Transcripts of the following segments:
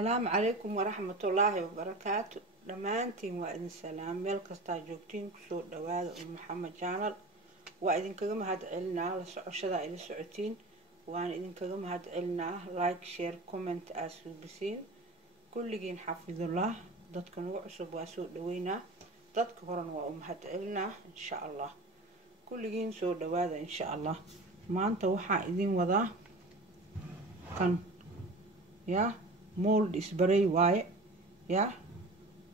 السلام عليكم ورحمة الله وبركاته. دمانتين وإذن سلام ميل كستا جوجتين كسور دواد محمد جانل وإذن كجم هاد علنا لسعشدا إلى سعتين وأنا إذن كجم هاد علنا لايك شير كومنت أسو بسين كل جين حفظ الله ضدك نوع عصب وأسود دوينا ضدك هرن هاد علنا إن شاء الله كل جين سور دواد إن شاء الله ما أنت وحى إذن وضع كان يا mold isbaray waaye ya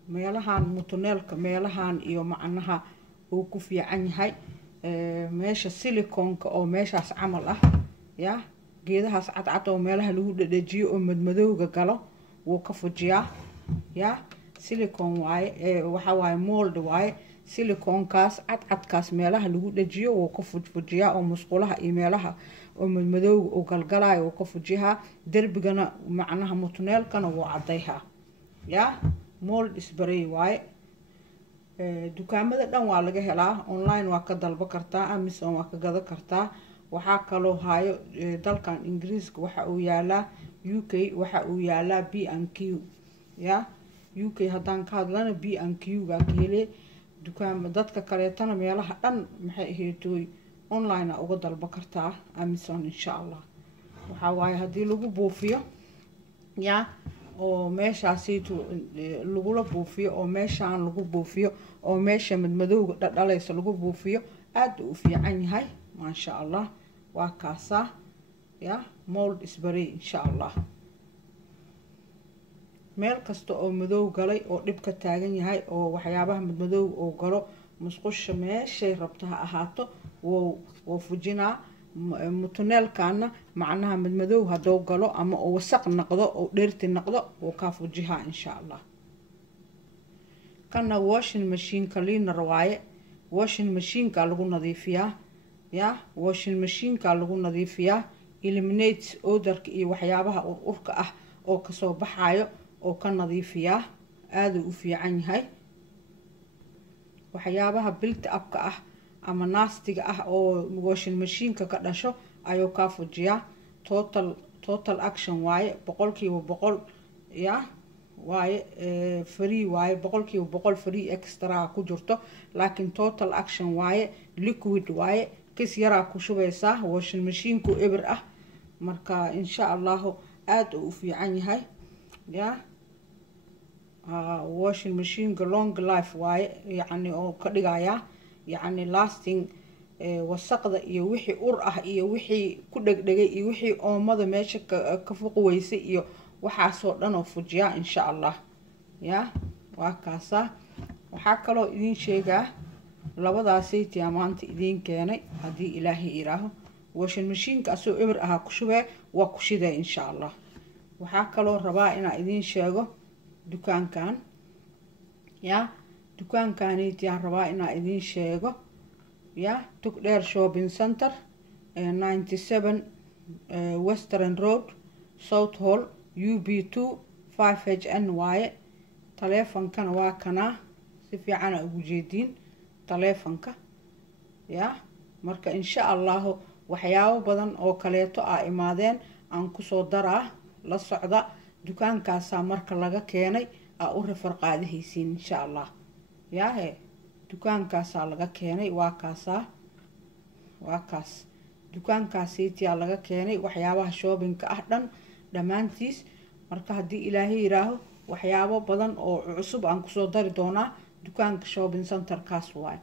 meelahan mutuneelka meelahan iyo macnaha uu ku fiican yahay meesha silicoonka oo meeshaas camal ah ya geedahaas cadcad oo meelaha lagu dhadhajiyo oo madmadowga galo wuu ka fujiyaa ya silicone waaye waxa waaye mold waaye silicoonkaas cadcadkaas meelaha lagu dhajiyo wuu ka fujiyaa oo musqulaha iyo meelaha oo madmadowga oo galgalaayo oo ka fujiyaa darbigana macnaha mutuneelkana wuu cadayhaa ya mold isbaray waaye dukaamada dhan waa laga helaa online waa ka dalba kartaa Amazon waa ka gada kartaa waxaa kaloo hayo dalkan Ingiriiska waxa uu yaalaa UK waxa uu yaalaa B&Q ya UK hadaan ka hadlana B&Q ga geelay dukaamada dadka kaleetana meelaha dhan maxay ahayd online uga dalba kartaa Amazon insha Allah waxa waaye hadii lagu buufiyo ya oo meeshaasi lagu buufiyo oo meeshaan lagu buufiyo oo meesha madmadowga dhalaysa lagu buufiyo aad u fiican yahay ma sha Allah waa kaasa ya mold isbaray insha Allah meel kasta oo madow galay oo dib ka taagan yahay oo waxyaabaha madmadow oo galo musqusha meeshay rabtaha ahaato oo fujina mutuneelkaana macnaha madmadow hadoo galo ama oo wasaq noqdo oo dheerti noqdo oo ka fujiha insha Allah kana washing machine cleaner waaye washing machine ka lagu nadiifiyaa ya washing machine ka lagu nadiifiyaa eliminate odorka iyo waxyaabaha urka ah oo ka soo baxayo oo ka nadiifiyaa aad u fiican yahay waxyaabaha built up ka ah ama nastiga ah oo washing machine ka dhasho ayuu ka fujiyaa total action waaye 100% ya waaye free waaye 100% free extra ku jirto laakiin total action waaye liquid waaye kis yara ku shubaysaa washing machine ku eber ah marka insha Allah aad u fiican yahay ya washing machine long life waaye yani oo ka dhigaya يعني lasting wasaqda iyo wixii ur ah iyo wixii ku dhagdhagay iyo wixii oomada meesha ka fuqweysay iyo waxa soo dhan oo fujiya insha Allah ya waa kaasa waxa kale idin sheegaa labadaasay maanta idin keenay hadii Ilaahay iraaho washing machine ka soo eber ah ku shubay waa ku shiday insha Allah waxa kale rabaa inaan idin sheego dukaankan ya dukaankaani tii rabaa inaan idin sheego ya Tugdheer shopping center 97 Western Road South Hall UB2 5HN waaye taleefankana waa kana si fiican ugu jeedin taleefanka ya marka insha Allah waxyaabo badan oo kaleeto imaadeen aan ku soo daraa la socda dukaankaas marka laga keenay u rafar qaadaysiin insha Allah ya dukaankaas laga keenay waa kaas dukaankaas laga keenay waxyaabaha shopping ah dhan dhamaantiis marka hadii Ilaahay iraaho waxyaabo badan oo cusub aan ku soo dari doona dukaanka shopping center kaas waay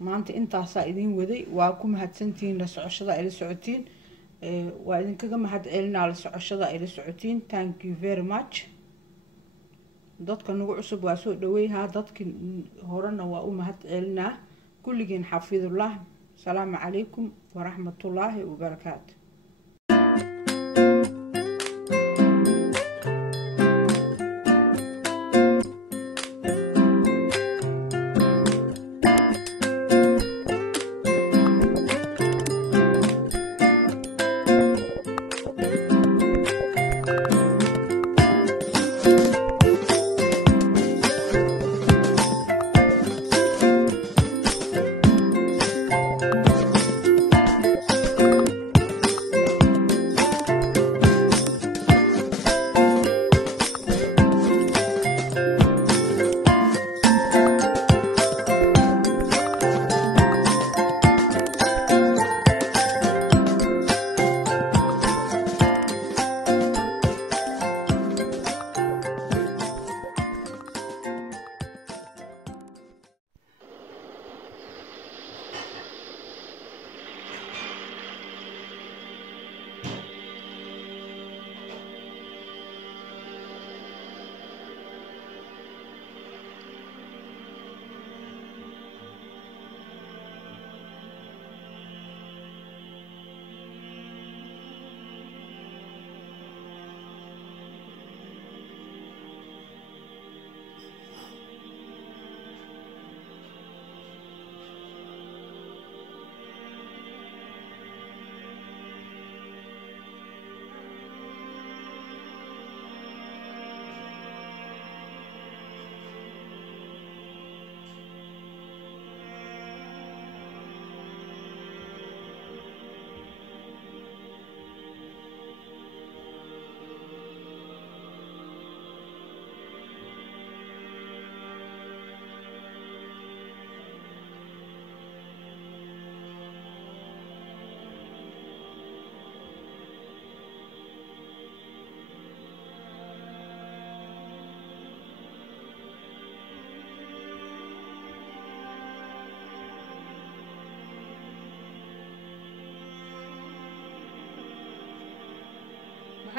maanta intaas idin waday waa ku mahadsantiin la socoshada ila socotiin waa idin kaga mahad celinaa la socoshada ila socotiin thank you very much dadka nagu cusub waa soo dhaweeyha dadka horena waa u mahad celinaa kulligeen xafidullah salaamu calaykum wa rahmatullahi wa barakaatuh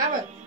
محمد